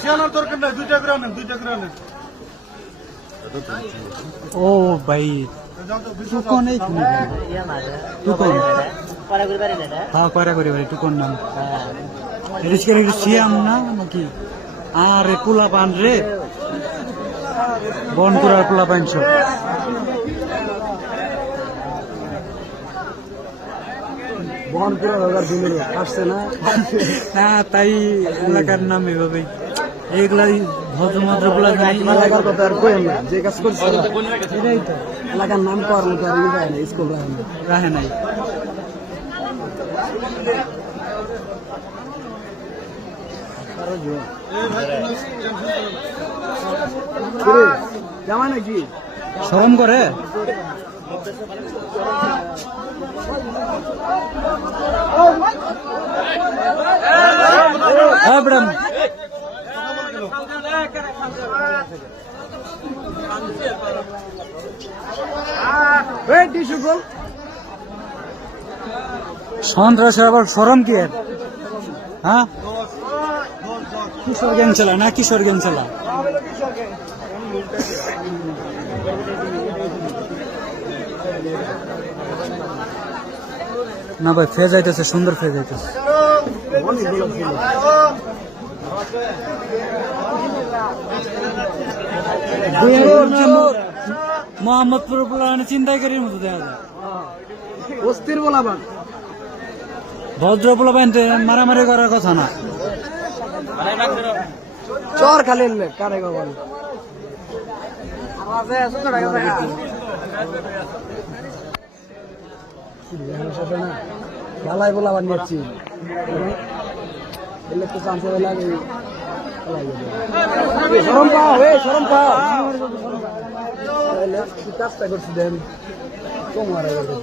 বেশি আনার দরকার নাই দুইটা করে আনেন দুইটা করে আনেন। ও ভাই যাও তো বিশ টুকন এই টুকন। হ্যাঁ কয়রা করে ভাই টুকন নাম। রিস্কের একটু সিয়াম না নাকি? আরে পোলা পান রে। বন করার পোলা পান সব। বহন করে ওরা আসছে না? না তাই এলাকার নাম এভাবেই। এইগুলাই ভদ্রমদ্র পোলা নাই এলাকার কথা আর কইেন না যে কাজ করছে এটাই তো এলাকার নাম করার মতো আর ই না স্কুল না রাহে নাই নাকি শরম করে হ্যাঁ ম্যাডাম সন্ত্রাসের আবার সরম কি? হ্যাঁ? কিশোর গ্যাং চালা না কিশোর গ্যাং চালা? না ভাই, ফেজ আইতেছে, সুন্দর ফেজ আইতেছে। মোহাম্মদপুর প্লানে চিন্তাকারীর মতো দেখা যায়। অস্থির বলাবান। ভদ্র প্লাবাইনতে মারামারি করার কথা না। চর খালি কারে বাবা নিচ্ছি এলে তো চান্স লাগে সরম পাও এ সরম পাও। কাজটা করছি দেন। কম মারা গেছে